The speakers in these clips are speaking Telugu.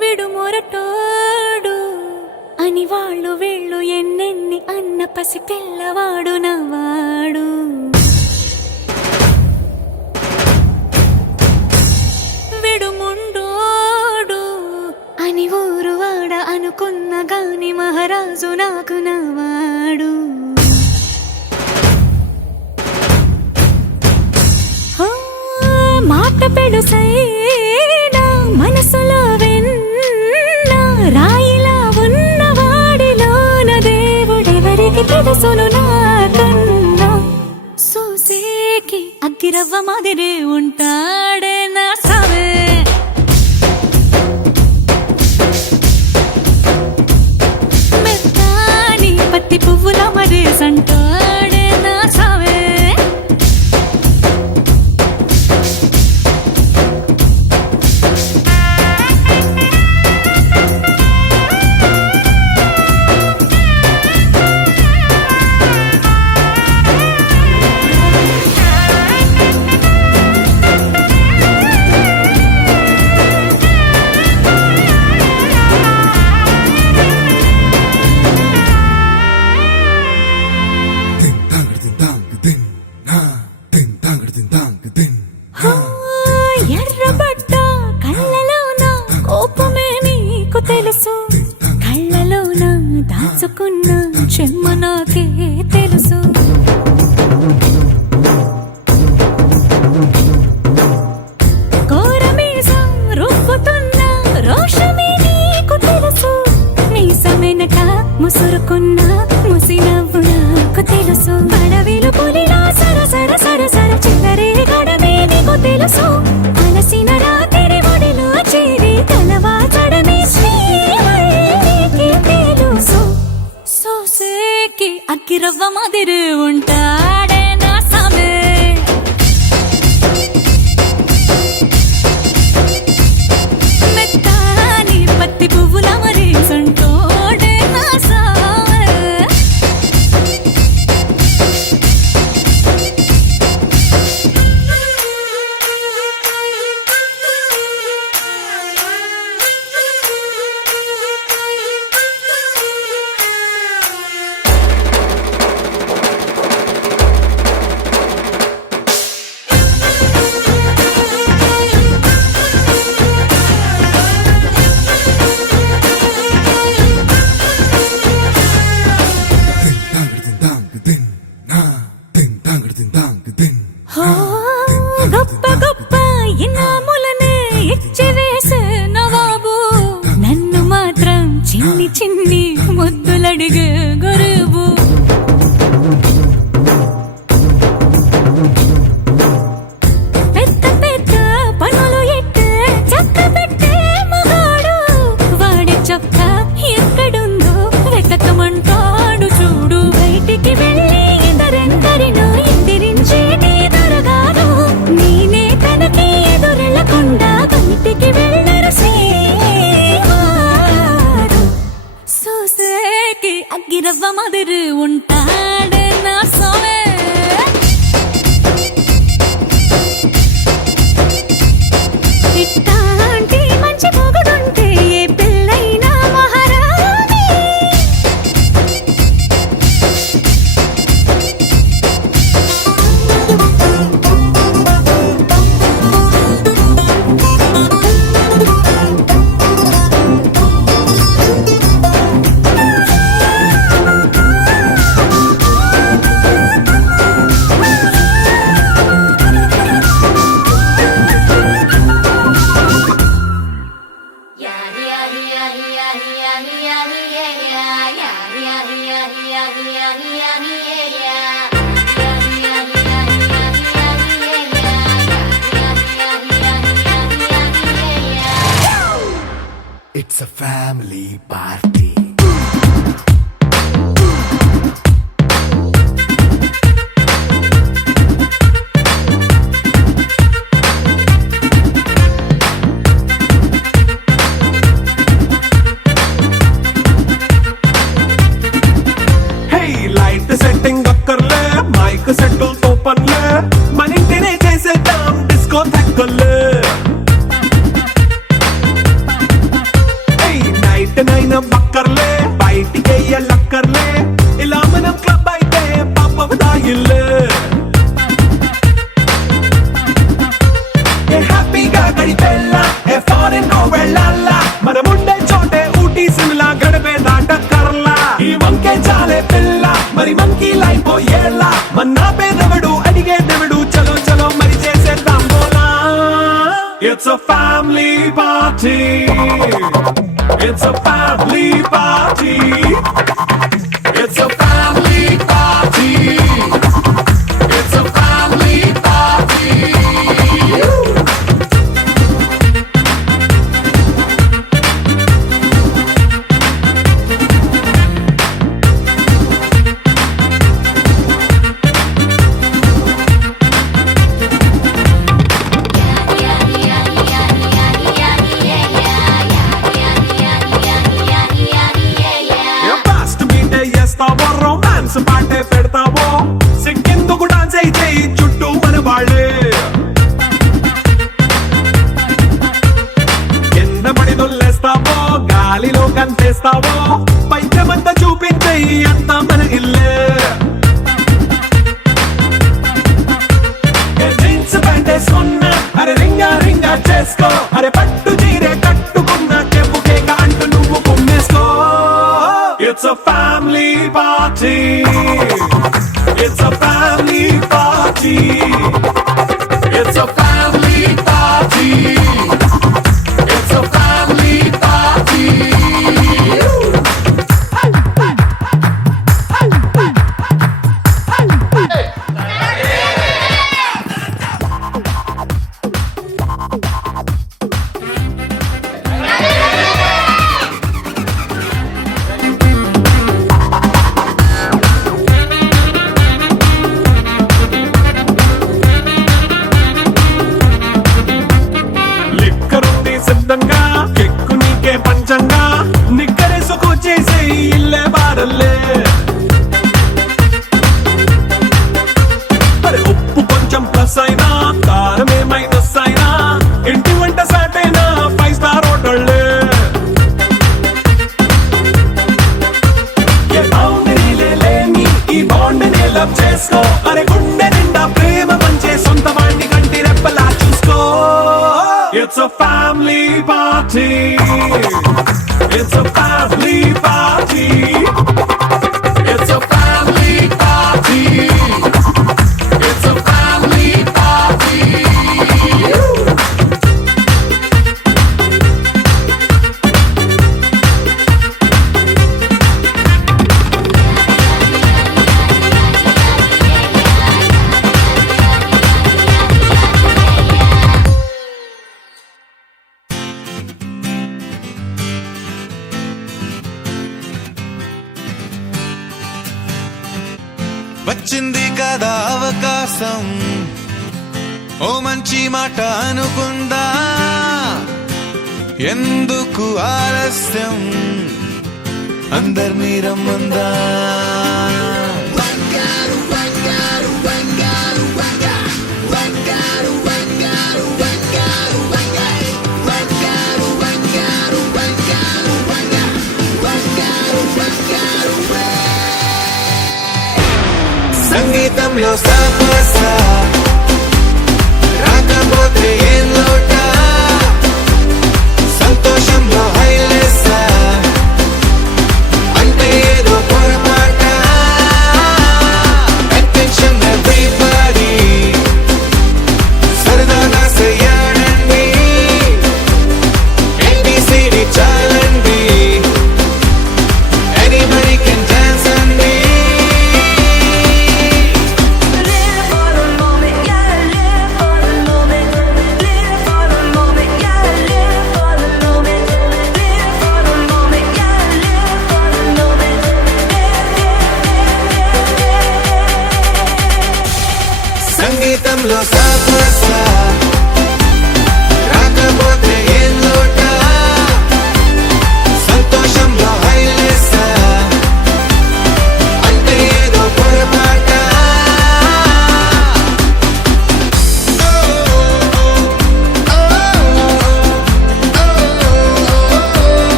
విడు మొరటోడు అని వాళ్ళు వీళ్ళు ఎన్నెన్ని అన్న పసి పిల్లవాడు నవ్వాడు. విడు ముండోడు అని ఊరు వాడ అనుకున్న గాని మహారాజు నాకు నవ్వాడు. మాట పెడుసైనా మనసులో వెన్న రాయిలా ఉన్నవాడిలోన దేవుడెవరికి తెలుసును నాకన్నా. సూసేకి అగ్గిరవ్వ మాదిరి ఉంటాడే నా సావే. మెత్తాని పత్తి పువ్వుల మరేసంటాడే నా సావే. ఎర్రబడ్డ కళ్ళలోన కోపమే నీకు తెలుసు, కళ్ళలోన దాచుకున్న చెమ్మ నాకే తెలుసు. కోరమీసం రుబ్బుతున్న రోషమే నీకు తెలుసు, మీసమెనక ముసురుకున్న ముసినవ్వు నాకు తెలుసు. అడవిలు పులిలా సరసర సరసర చిల్లరే గడమే నీకు తెలుసు, అలసిన రాత్రి ఒడిలో చేరి తలవాచడమే శ్రీవల్లికి తెలుసు. సోసేకి అగ్గిరవ్వ మాదిరి ఉంటాడే నా సామే. మెత్తాని పత్తి పువ్వుల మరేసంటోడే నా సామే. గొప్ప గొప్ప ఇనాములనే ఇచ్చి వేసే నవాబు, నన్ను మాత్రం చిన్ని చిన్ని ముద్దులడిగే గరుబు. పెద్ద పెద్ద పనులు ఎట్టే చక్క పెట్టే మగాడు, వాడి చొక్క ఎక్కడుందో వెతకమంటాడు చూడు. బయటికి వెళ్ళి ఇద్దరెందరినో ఎదిరించేటి దొరగాను, నేనే తనకి ఎదురెళ్ళకుండా బయటికి వెళ్ళరు శ్రీవారు. సోసేకి అగ్గిరవ్వ మాదిరి ఉంటాడే నా సోమే. ఇట్టాంటి మంచి మొగుడుంటే ఏ పిల్లైనా మహారాణి. It's a family party. Hey, light setting akkarle, mic settle topanle, manintine chesedam disco thakkale. బయటనైనా బక్కర్లే బయటికెయ్యలక్కర్లే ఇలా మనం క్లబ్ అయితే పాపవదా ఇల్లే ఏ హ్యాపీగా గడిపెళ్ళ ఏ ఫారెన్ నో వెళ్ళాల మనముండే చోటే ఊటీ సిమ్లా గడిపే దాటక్కర్లా ఈ వంకే చాలే పిల్ల మరి మంకీ లైఫ్ ఏళ్ళ మన్నా పేదవడు అడిగేదెవడు చలో చలో మరి చేసేద్దాం బోలా It's a family party. It's a family party. It's a family party. It's a family party. Romance పాటే పెడతావో సిగ్గెందుకు డాన్స్ అయితే చుట్టూ మన వాళ్ళే కింద పడి దొల్లేస్తావో గాలిలో కంతేస్తావో పైకమంతా చూపించే అంతా మన ఇల్లే జీన్స్ ప్యాంటేసుకున్నా అరే రింగా రింగా చేసుకో అరే పట్టు చీరే కట్టుకున్న చెప్పు కేక అంటూ నువ్వు కుమ్మేసుకో It's a family party. It's a family party. It's a family party. It's a family party. సిద్ధంగా ఎక్కు నీకే పంచంగా నిక్కరేసుకు చేసే ఇల్లే బారల్లే అరే ఉప్పు కొంచెం ప్లస్ అయినా కారమే మైనస్ అయినా ఇంటి వంట సాటైనా 5 స్టార్ హోటళ్ళే ఏ బౌండరీలే లేని ఈ బాండ్ ని లవ్ చేసుకో అరే గుండె నిండా ప్రేమ పంచే సొంత వాణ్ణి కంటి రెప్పలా చూసుకో It's a family party. It's a family party. It's a family party. It's a family party. వచ్చింది కదా అవకాశం ఓ మంచి మాట అనుకుందా ఎందుకు ఆలస్యం అందర్నీ రమ్మందా సంగీతంలో సమస్య రాకపోతే ఏం లోట సంతోషంలో హైలెస్ అంటే ఏదో పొరపాట అటెన్షన్ ఎవ్రీబడీ సరదాగా చేయాలండి ABCD చాలండి anybody can dance అండి Live for the moment, yeah, live for the moment.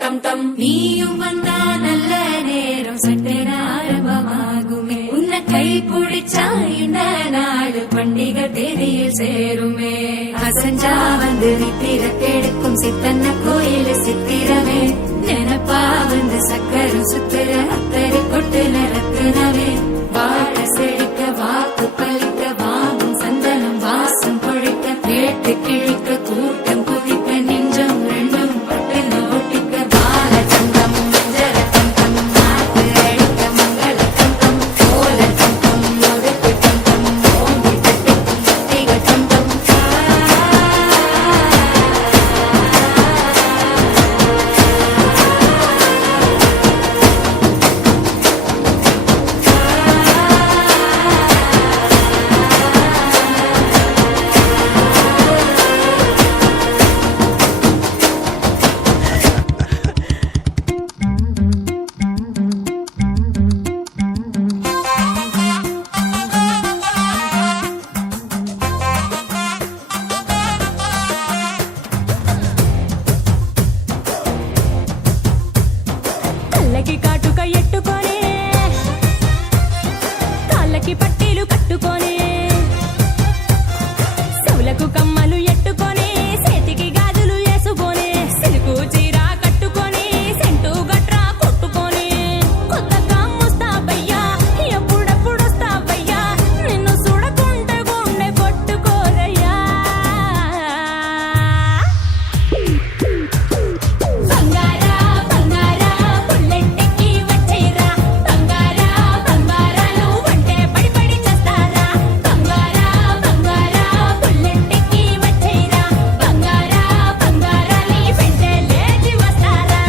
டம் டம் நீயும் வந்தா நல்ல நேரம் சட்டென ஆரம்பமாகுமே உன்னை கை பிடிச்சா இந்த நாடு பண்டிகை தேதியில் சேருமே அசஞ்சா வந்து நித்திர கெடுக்கும் சித்தன்ன கோயில் சித்திரமே நினப்பா வந்து சக்கரம் சுத்துற அத்தரை கொட்டுல ரத்தினமே வாழ செழிக்க வாக்கு பலிக்க வாங்கும் சந்தனம் வாசம் பொழிக்க கேட்டு கிழிக்க கூட்டம் குதிக்க நெஞ்சம் ரெண்டும் பட்டுன்னு ஒட்டிக்க பால சந்தம் மஞ்சர தந்தம் நாட்டு அடிக்க மங்கள தந்தம் கோல தந்தம் ஒதுக்கு தந்தம் ஓங்கி தட்டிக்கும் தட்டிக தந்தம் కళ్ళకి కాటుక ఎట్టుకొని కాళ్ళకి పట్టీలు కట్టుకొని చెవులకు కమ్మలు ఎట్టుకొని చేతికి గాజులు వేసుకొని సిలుకు చీర కట్టుకొని సెంటు గట్రా కొట్టుకొని కొత్తగా ముస్తాబయ్యా ఎప్పుడెప్పుడు వస్తావయ్యా నిన్ను చూడకుంటే గుండె కొట్టుకోరయ్యా బంగారా బంగారా పుల్లెట్టెక్కి వచ్చేరా బంగారా బంగారాలు అంటే పడి పడి చేస్తారా బంగారా బంగారా పుల్లెట్టెక్కి వచ్చేరా బంగారా బంగారాని వెంటే లేచి వస్తారా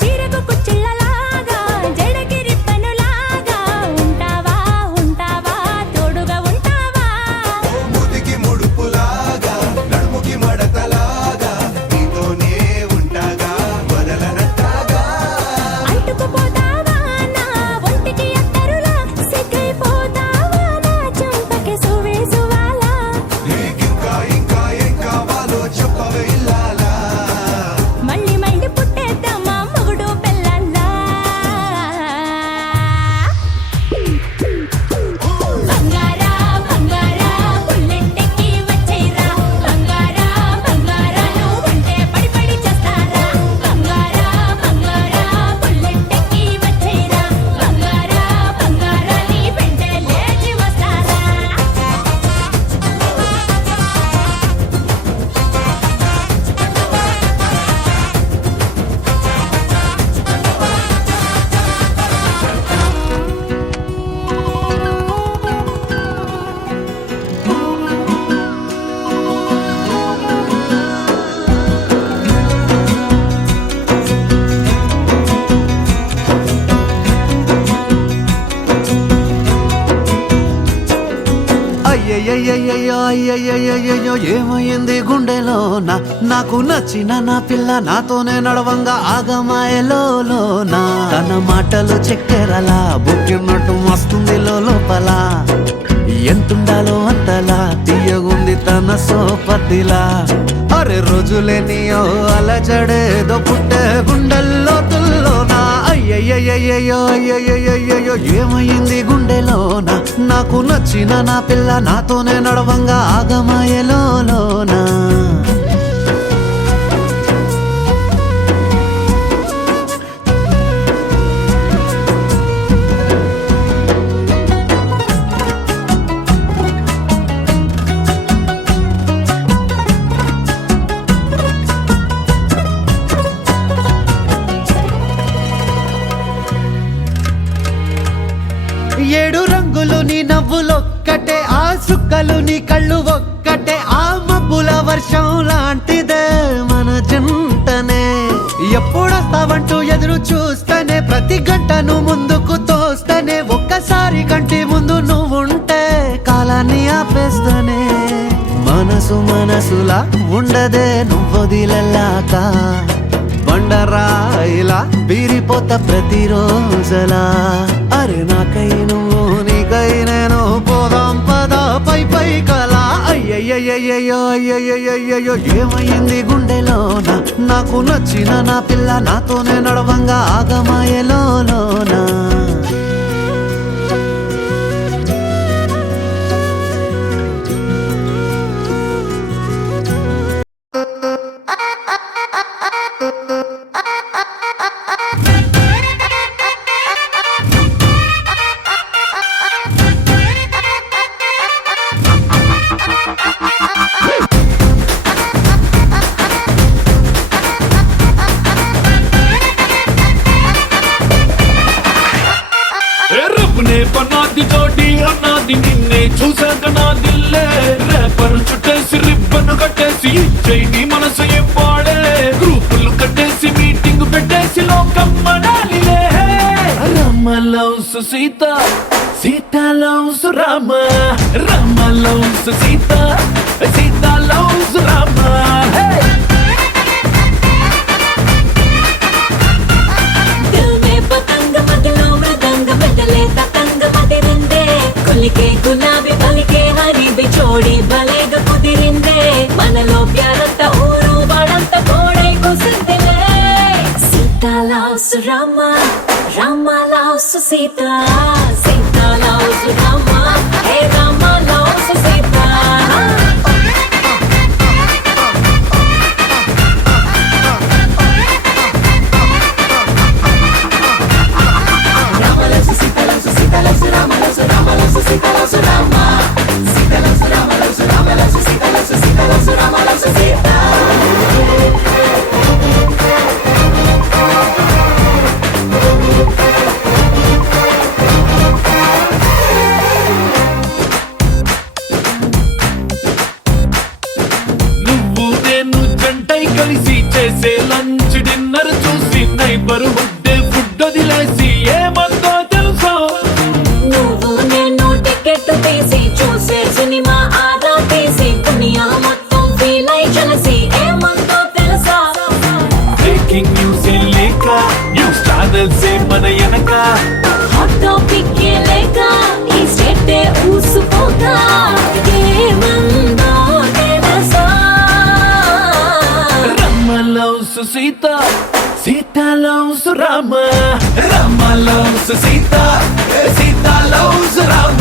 చీరకు కుచ్చిళ్ళలాగా జడకి రిబ్బనులాగా ఉంటావా ఉంటావా తోడుగా ఉంటావా ముదికి ముడుపులాగా నడుముకి మడతలాగా నీతోనే ఉంటాగా వదలనట్టాగా అంటుకుపోతావా నా ఒంటికి అత్తరులా సిగ్గైపోతావా నా చెంపకి సువేసువాలా నీకింకా ఇంకా ఏం కావాలో చెప్పవే ఇల్లాలా మళ్ళీ మళ్ళీ పుట్టేద్దామా మొగుడు పెళ్ళల్లా బంగారా బంగారా పుల్లెట్టెక్కి వచ్చేరా బంగారా బంగారాలు అంటే పడి పడి చేస్తారా బంగారా బంగారా పుల్లెట్టెక్కి వచ్చేరా బంగారా బంగారాని వెంటే లేచి వస్తారా అయ్యయ్యయ్యయ్యో అయ్యయ్యయ్యయ్యో ఏమైంది గుండెలోన నాకు నచ్చిన నా పిల్ల నాతోనే నడవంగా ఆగమాయలోన తన మాటలు చక్కెరలా బుక్కినట్టు వస్తుంది లోపల ఎంతుండాలో అంతలా తీయగుంది తన సోపతిలా అరే రోజులేనియో అలజడేదో పుట్టే గుండెల్లో తుల్లోనా అయ్యయ్యయ్యయ్యో అయ్యయ్యయ్యయ్యో ఏమైంది గుండెలోన నాకు నచ్చిన నా పిల్ల నాతోనే నడవంగా ఆగమాయలోనా ఏడు రంగులు నీ నవ్వులొక్కటే ఆ సుక్కలు నీ కళ్ళు ఒక్కటే ఆ మబ్బుల వర్షం లాంటిదే మన జంటనే ఎప్పుడొస్తావంటూ ఎదురు చూస్తేనే ప్రతి గంటను ముందుకు తోస్తూనే గుర్తొస్తేనే ఒక్కసారి కంటి ముందు నువ్వుంటే కాలాన్ని ఆపేస్తేనే మనసు మనసులా ఉండదే నువ్వొదిలెల్లాక బండరాయిలా బీరిపోత ప్రతిరోజలా అరే నాకై నువ్వు నీకై నేను పోదాం పదా పై పై కలా అయ్యయ్యయ్యో అయ్యయ్యయ్యో ఏమయ్యింది గుండెలోన నాకు నచ్చిన నా పిల్ల నాతోనే నడవంగా ఆగమాయలోనా రబ్బునే పన్నాది జోడి అన్నాది నిన్నే చూసాక నా దిల్లే రేపర్ చుట్టేసి రిబ్బన్ కట్టేసి చేయి మనసు ఏం పాడే గ్రూపులు కట్టేసి మీటింగ్ పెట్టేసి లోకం మనాలిలే Rama loves Sita Sita loves Rama Rama loves Sita Sita loves Rama दिल में पतंग मगलो मृदंग बदले ततंग मदिरिंदे कुलिके गुलाबी बलिके हरी बिछोड़ी बलेग कुदिरिंदे मनलो प्यारंत ऊरू बड़ंत कोड़े कुसिंदिले Sita loves Ram Ram loves Sita Sita loves Ram हे राम लव्स सीता నువ్వు నేను జంటై కలిసి చేసే లంచ్ డిన్నర్ చూసి నైబర్ హుడ్ ఫుడ్ వదిలేసి ఏమందో తెలుసా నువ్వు నేను టికెట్ తీసి చూసే సినిమా ఆదా తీసి దునియా మొత్తం ఫీల్ అయి కలిసి ఏమందో తెలుసా బ్రేకింగ్ న్యూస్ లేక న్యూస్ ఛానల్స్ మన వెనక హాట్ టాపిక్ లేక ఈ స్టేట్ ఊసుకోగా ఏమందో తెలుసా Rama loves Sita Sita loves Rama Rama loves Sita Sita loves Rama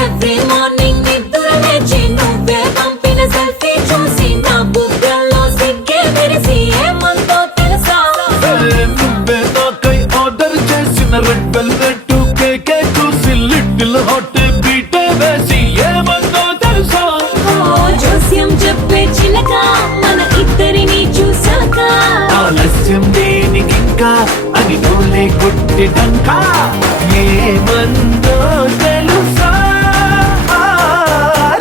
every morning నిద్ర లేచి నువ్వే పంపిన సెల్ఫీ చూసి నా బుగ్గల్లో సిగ్గే మెరిసి ఏమందో తెలుసా నువ్వే నాకై ఆర్డర్ చేసిన రెడ్ వెల్వెట్ కేకే చూసి లిటిల్ హాట్ బీటే వేసి ఏమందో తెలుసా జోస్యం చెప్పే చిలక మన ఇద్దరిని చూసాక ఆలస్యం దేనికింకా అని నోలే కొట్టిటంకా ఏమందో తెలుసా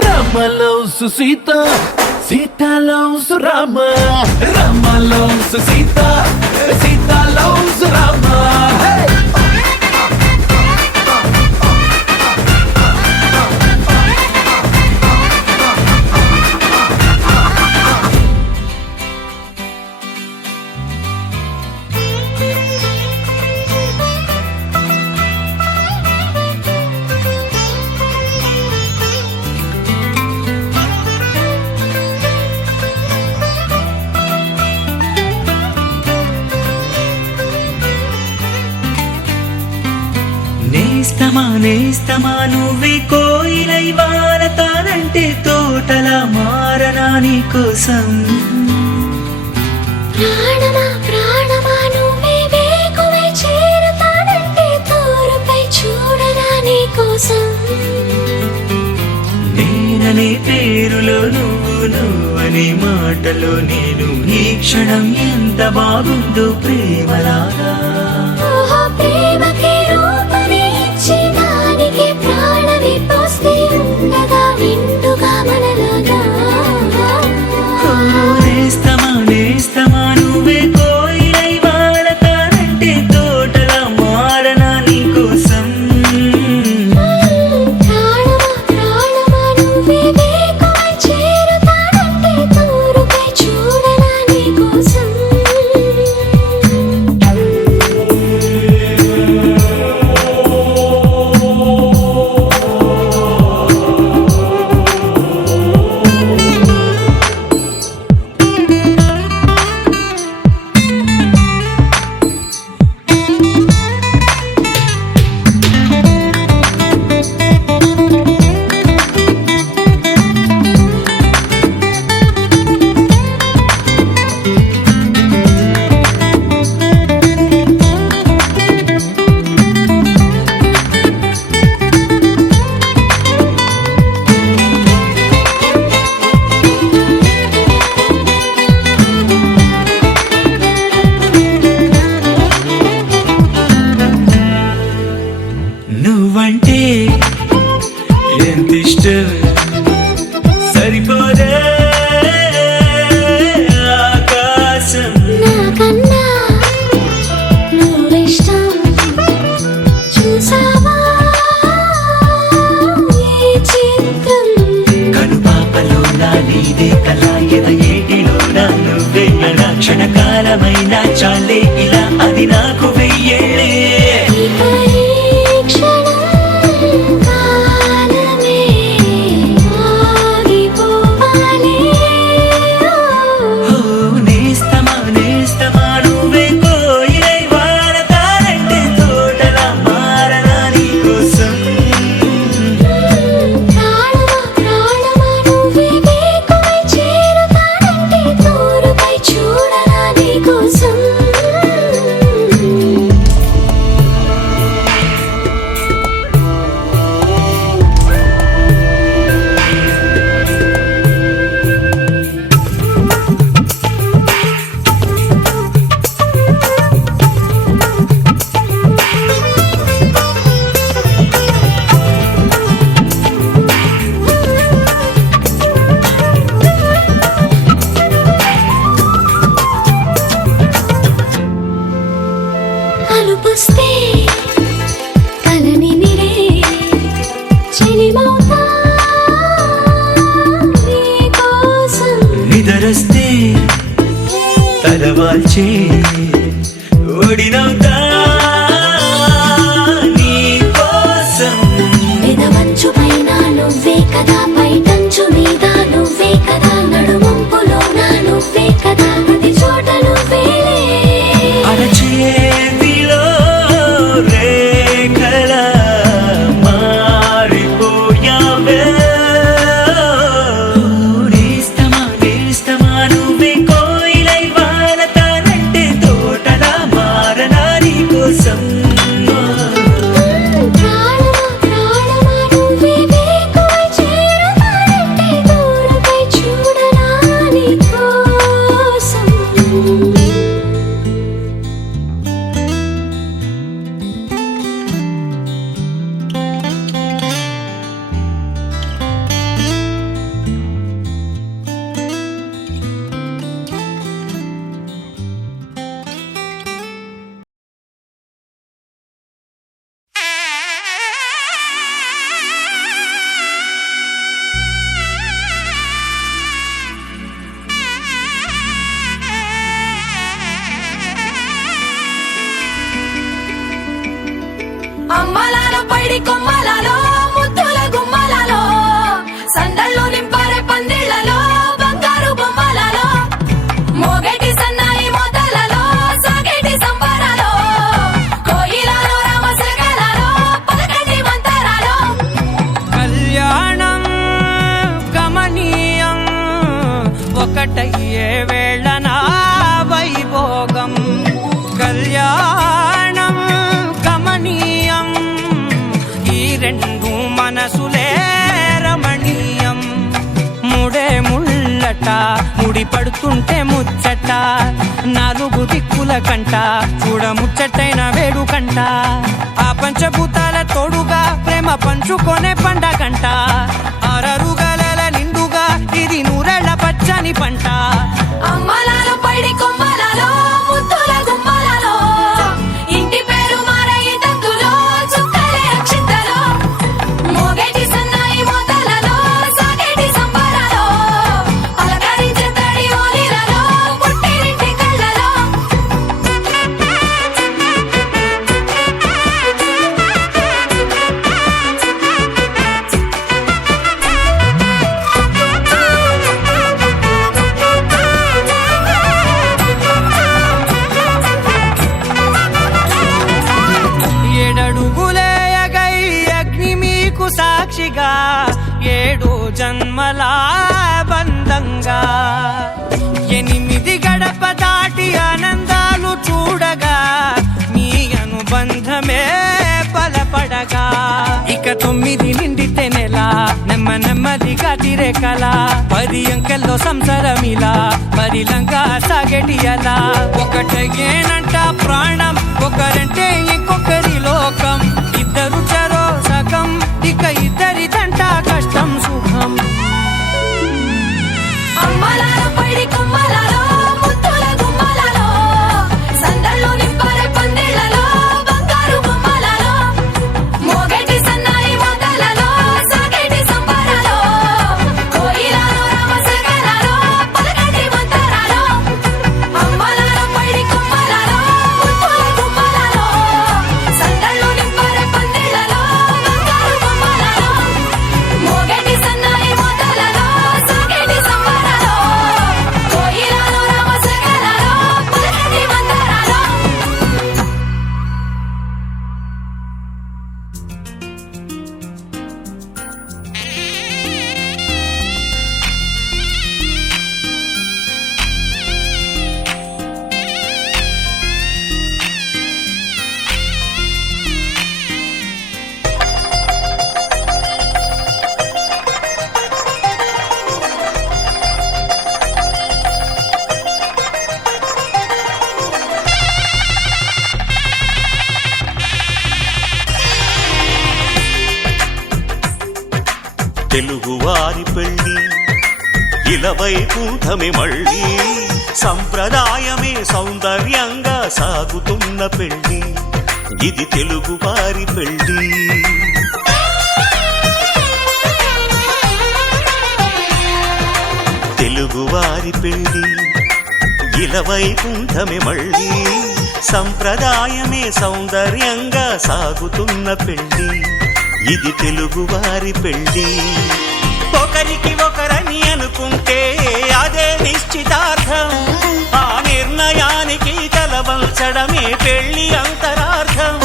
Rama loves Sita Sita loves Rama Rama loves Sita Sita loves Rama నేస్తమా నువ్వే కోయిలై వారతానంటే తోటలా మారనా నీ కోసం. ప్రాణమా ప్రాణమా నువ్వే వేకువై చేరుతానంటే తోరుపై చూడనా నీ కోసం. నేననే పేరులో నువ్వనే మాటలో నేను ఈ క్షణం ఎంత బాగుందో ప్రేమలాగా. ఓహో ప్రేమకి రూపమే ఇచ్చి దానికి ప్రాణమి పోస్తే ఉండగా నిండుగా మనలాగా. నేస్తమా నువ్వే కోయిలై వాడతానంటే తోటలా మారనా నీ కోసం. ప్రాణమా ప్రాణమా నువ్వే వేకువై చేరుతానంటే తోరుపై చూడనా నీ కోసం. నువ్వంటే ఎంత ఇష్టం సరిపోదే ఆకాశం. నాకన్నా నువ్విష్టం చూసావా ఈ చిత్రం. కనుపాపలో నా నీదే కళ ఎద ఏటిలో నా నువ్వే నా క్షణకాలమైన చాలే ఇలా అది నాకు వెయ్యేళ్ళే. ఇక ఈ క్షణం కాలమే ఆగిపోవాలి. ఓ నేస్తమా నువ్వే కోయిలై వాడతానంటే తోటలా మారనా నీ కోసం. ప్రాణమా ప్రాణమా నువ్వే వేకువై చేరుతానంటే తోరుపై చూడనా నీ కోసం. అలుపుస్తే కలని మిరే చెలిమౌతా నీ కోసం. నిదరస్తే తలవాల్చే ఒడినవుతా నీ కోసం. పెదవంచు పైన నువ్వే కదా పైటంచు మీద నువ్వే కదా నడుమంపులోన నువ్వే కదా ప్రతి చోట నువ్వేలే. అరచేతిలో రేఖల మారిపోయావే. నేస్తమా నువ్వే కోయిలై వాడతానంటే తోటలా మారనా నీ కోసం. ప్రాణమా ప్రాణమా నువ్వే వేకువై చేరుతానంటే తోరుపై చూడనా నీ కోసం. ముడి పడుతుంటే ముచ్చట నాలుగు దిక్కుల కంట చూడ ముచ్చటైన వేడు కంట ఆ పంచభూతాల తోడుగా ప్రేమ పంచుకొనే పండగంట ఆరరుగల నిండుగా ఇది నూరెళ్ళ పచ్చని పంట అమ్మలాలో పడి కొమ్మలలో ముద్దుల గుమ్మలలో ఇంటి పేరు మారయి తంతులో చుక్కలే అక్షింతలో మోగేటి సన్నాయి మోతలలో సాగేటి సంబరాలో పలకరించే తడి ఓలిలలో పుట్టినింటి కళ్ళలో ఏడడుగులేయగై అగ్ని మీకు సాక్షిగా 7 జన్మల బంధంగా 8 గడప దాటి ఆనందాలు చూడగా మీ అనుబంధమే బలపడగా ఇక 9 నిండితే నెల నెమ్మదిగా తిరే కల 10 అంకెల్లో సంసారమిలా పరిలంగా సాగేటి అలా ఒకటేనంట ప్రాణం ఒకరంటే ఇంకొకరి లోకం ఇద్దరు చరో సగం ఇక ఇద్దరిదంట కష్టం సుఖం అమ్మలాలో పడి కొమ్మలలో ముద్దుల గుమ్మలలో సందళ్ళు నింపరే పందిళ్ళలో బంగారు బొమ్మలలో మోగేటి సన్నాయి మోతలలో సాగేటి సంబరాలో కోయిలలో రామసగనాలో పలకటి మంతరాలో అమ్మలాలో పడి కొమ్మలలో ముద్దుల గుమ్మలలో సందళ్ళు నింపరే పందిళ్ళలో బంగారు బొమ్మలలో మోగేటి సన్నాయి మోతలలో సాగేటి సంబరాలో కోయిలలో రామసగనాలో పలకటి మంతరాలో తెలుగువారి పెళ్ళి ఇలవైకుంఠమే మళ్ళీ సంప్రదాయమే సౌందర్యంగా సాగుతున్న పెళ్ళి ఇది తెలుగువారి పెళ్ళి తెలుగువారి పెళ్ళి ఇలవైకుంఠమే మళ్ళీ సంప్రదాయమే సౌందర్యంగా సాగుతున్న పెళ్ళి ఇది తెలుగువారి పెళ్ళి ఒకరికి ఒకరని అనుకుంటే అదే నిశ్చితార్థం ఆ నిర్ణయానికి తలవంచడమే పెళ్లి అంతరార్థం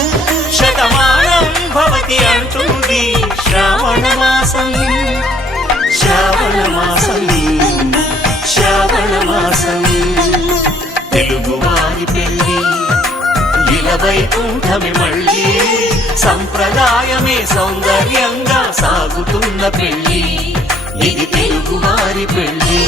శతమానం భవతి అంటుంది శ్రావణ మాసం శ్రావణ మాసం శ్రావణ మాసం తెలుగువారి పెళ్ళి ఇలవైకుంఠమే మళ్ళీ సంప్రదాయమే సౌందర్యంగా సాగుతున్న పెళ్ళి ఇది తెలుగువారి పెళ్ళి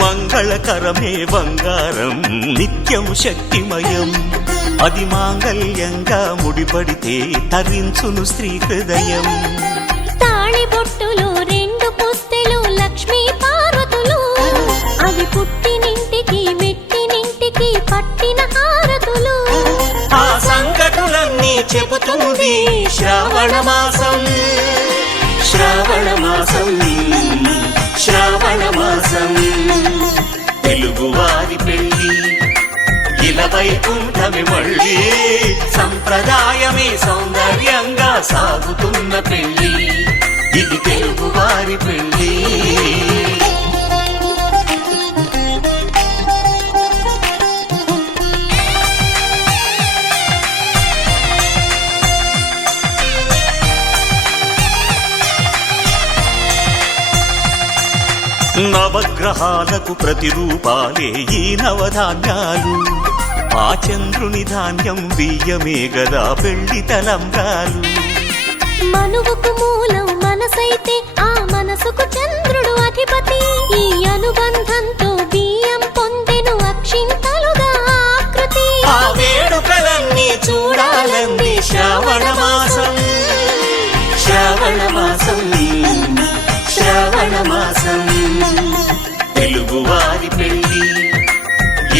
మంగళకరమే బంగారం నిత్యం శక్తిమయం అది మాంగళ్యంగా ముడిపడితే తరించును స్త్రీ హృదయం తాళి బొట్టులు 2 పుస్తెలు లక్ష్మీ పార్వతులు అవి పుట్టినింటికి మెట్టినింటికి పట్టిన హారతులు ఆ సంగతులన్నీ చెబుతుంది శ్రావణ మాసం శ్రావణ మాసం శ్రావణ మాసం తెలుగువారి పెళ్ళి ఇలవైకుంఠమే మళ్ళీ సంప్రదాయమే సౌందర్యంగా సాగుతున్న పెళ్ళి ఇది తెలుగువారి పెళ్ళి నవగ్రహాలకు ప్రతిరూపాలే ఈ నవధాన్యాలు ఆ చంద్రుని ధాన్యం బియ్యమే గదా పెళ్లి తలంబ్రాలు మనువుకు మూలం మనసైతే ఆ మనసుకు చంద్రుడు అధిపతి ఈ అనుబంధంతో బియ్యం పొందెను అక్షింతలుగా ఆకృతి ఆ వేడుకలన్నీ చూడాలంది శ్రావణ మాసం శ్రావణ మాసం శ్రావణ మాసం తెలుగువారి పెళ్లి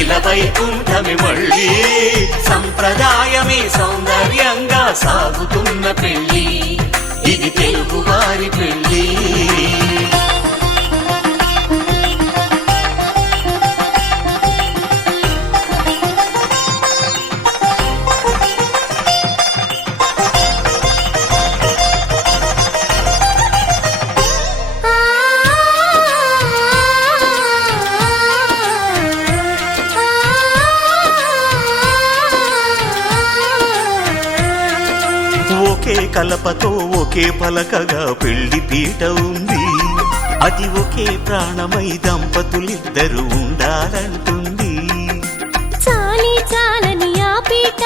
ఇలా వైకుంఠమి మళ్ళీ సంప్రదాయమే సౌందర్యంగా సాగుతున్న పెళ్లి ఇది తెలుగువారి పెళ్లి ఒకే కలపతో ఒకే పలకగా పెళ్లి పీట ఉంది అది ఒకే ప్రాణమై దంపతులిద్దరు ఉండాలంటుంది చాలి చాలని ఆ పీట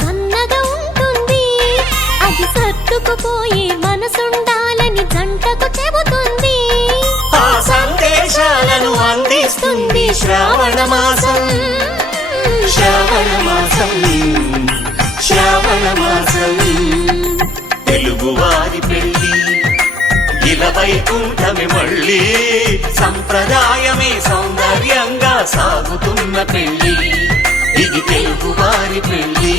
సన్నగా ఉంటుంది అది సర్దుకుపోయే మనసుండాలని జంటకు చెబుతుంది ఆ సందేశాలను అందిస్తుంది శ్రావణ మాసం శ్రావణ మాసం శ్రావణ మాసం తెలుగువారి పెళ్లి ఇలా వైకుంఠమి మళ్ళీ సంప్రదాయమే సౌందర్యంగా సాగుతున్న పెళ్లి ఇది తెలుగువారి పెళ్లి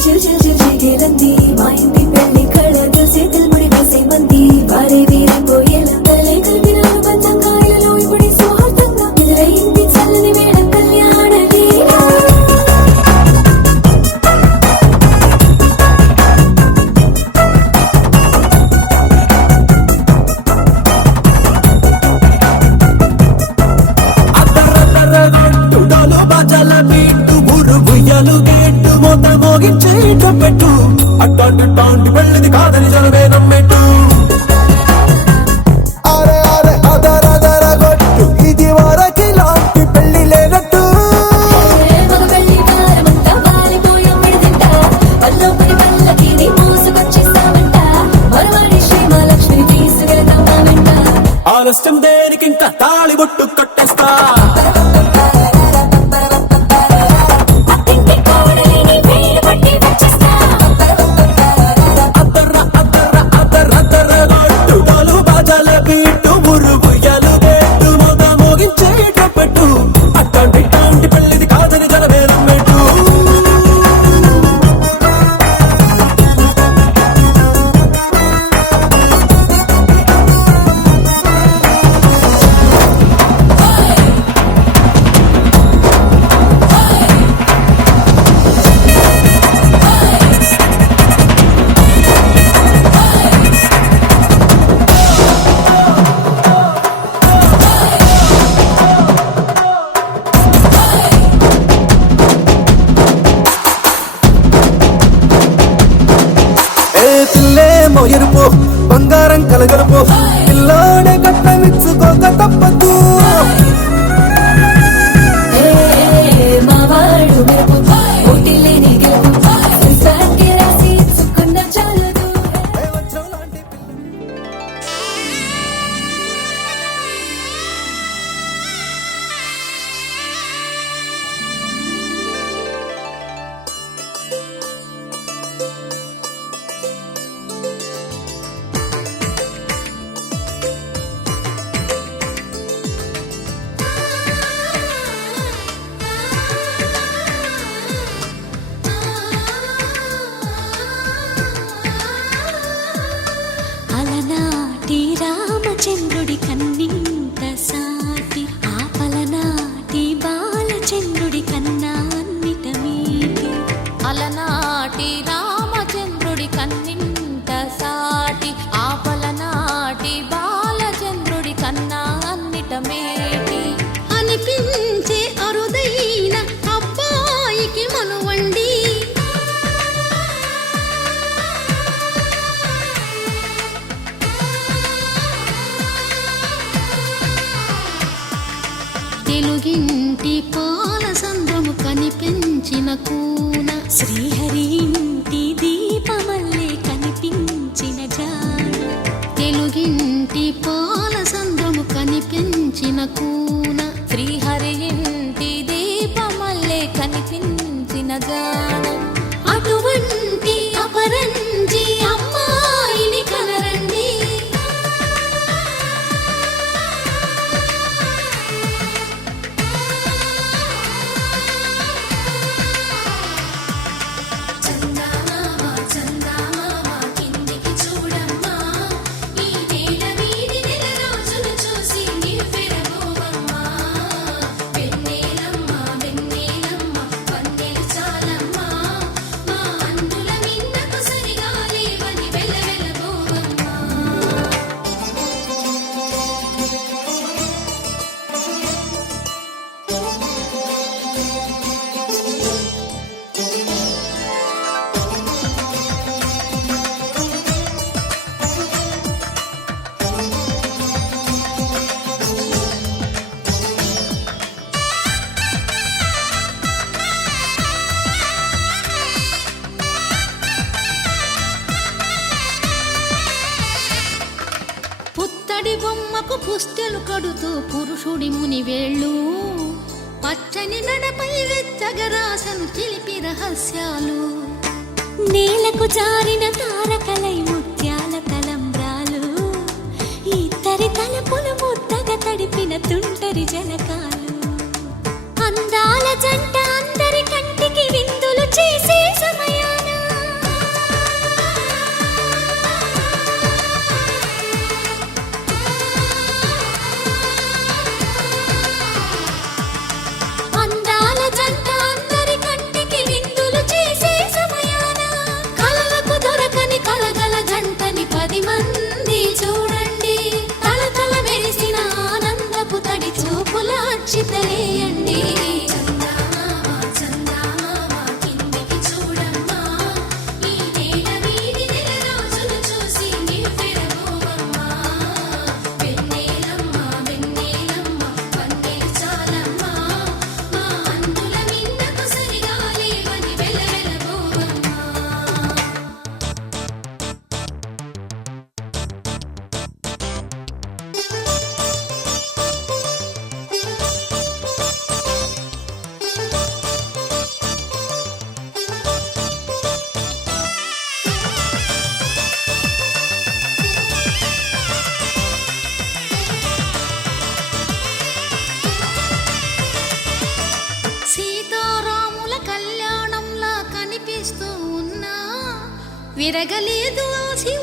చిల్చిల్చిల్చిల్చిల్లంది మా ఇంటి పెళ్లి కళ తెలిసే తెల్ముడి వేసే మంది వారే వీరిపోయేలా తలే కలిపిన అనుబంధంగా ఇలలో ఇప్పుడే సౌహార్దంగా ఎదురైంది చల్లని వేళ కళ్యాణ లీలా తుడాలు బాజాల బీటు బుర్రు బుయ్యలు గేటు మోత మోగించే పెట్టు అట్టాంటి టాంటి పెళ్ళిది కాదని జనమే నమ్మెట్టు అరే అరే అదరదర గొట్టు ఇది వరకి లాంటి పెళ్లి లేనట్టు మగ పెళ్లి కారమంతా వాలిపోయాం విడిదింట పల్లో పడి పల్లకి నీ మోసుకొచ్చేస్తామంట మరవాడి శ్రీమహాలక్ష్మి తీసుకెళ్తాం మా వెంట ఆలస్యం దేనికి ఇంకా తాళి బొట్టు కట్టేస్తా అత్తింటి కోడలిని వేలు పట్టి వచ్చేస్తా తుడాలు బాజాల బీటు బుర్రు బుయ్యలు గేటు మోత మోగించే పెట్టు అట్టాంటి టాంటి పెళ్ళిది కాదని జనమే నమ్మెట్టు ఎరుపు బంగారం కలగలుపు పిల్లోడే కట్టమిచ్చుకోక తప్పదు మా వాడు మెరుపు పోటీ లేని గెలుపు సంసారానికి రాసి ఇచ్చుకున్న చాలదు కనిపించిన కూన శ్రీహరి ఇంటి దీపమల్లే కనిపించిన జాడ తెలుగింటి పాల సంద్రము కనిపించిన కూన శ్రీహరి ఇంటి దీపమల్లే కనిపించిన జాడ అటువంటి అపరంజి అమ్మాయిని కనరండి చందమామ చందమామ కిందికి చూడమ్మా ఈ నేల మీది నెల రోజులు చూసి నివ్వెరబోవమ్మా వెన్నెలమ్మ వెన్నెలమ్మ వన్నెలు చాలమ్మా మా అందుల మిన్నకు సరిగా లేవని వెలవెలబోవమ్మా పుత్తడి బొమ్మకు పుస్తెలు కడుతూ పురుషుడి ముని వేళ్ళు పచ్చని నడపై వెచ్చగరాసను చిలిపి రహస్యాలు నేలకు జారిన తారకలై ముత్యాల తలంబ్రాలు ఇద్దరి తలపులు ముద్దగా తడిపిన తుంటరి జలకాలు అందాల జంట అందరి కంటికి విందులు చేసే సమయాన అందాల జంట అందరి కంటికి విందులు చేసే సమయాన కలలకు దొరకని కలగల జంటని 10 మంది చూడండి తలతల మెరిసిన ఆనందపు తడి చూపుల అక్షితలేయండి చందమామ చందమామ కిందికి చూడమ్మా ఈ నేల మీది నెల రోజులు చూసి నివ్వెరబోవమ్మా వెన్నెలమ్మ వెన్నెలమ్మ వన్నెలు చాలమ్మా మా అందుల మిన్నకు సరిగా లేవని వెలవెలబోవమ్మా సీతారాముల కళ్యాణంలా కనిపిస్తూ ఉన్నా విరగలేదు ఆ శివ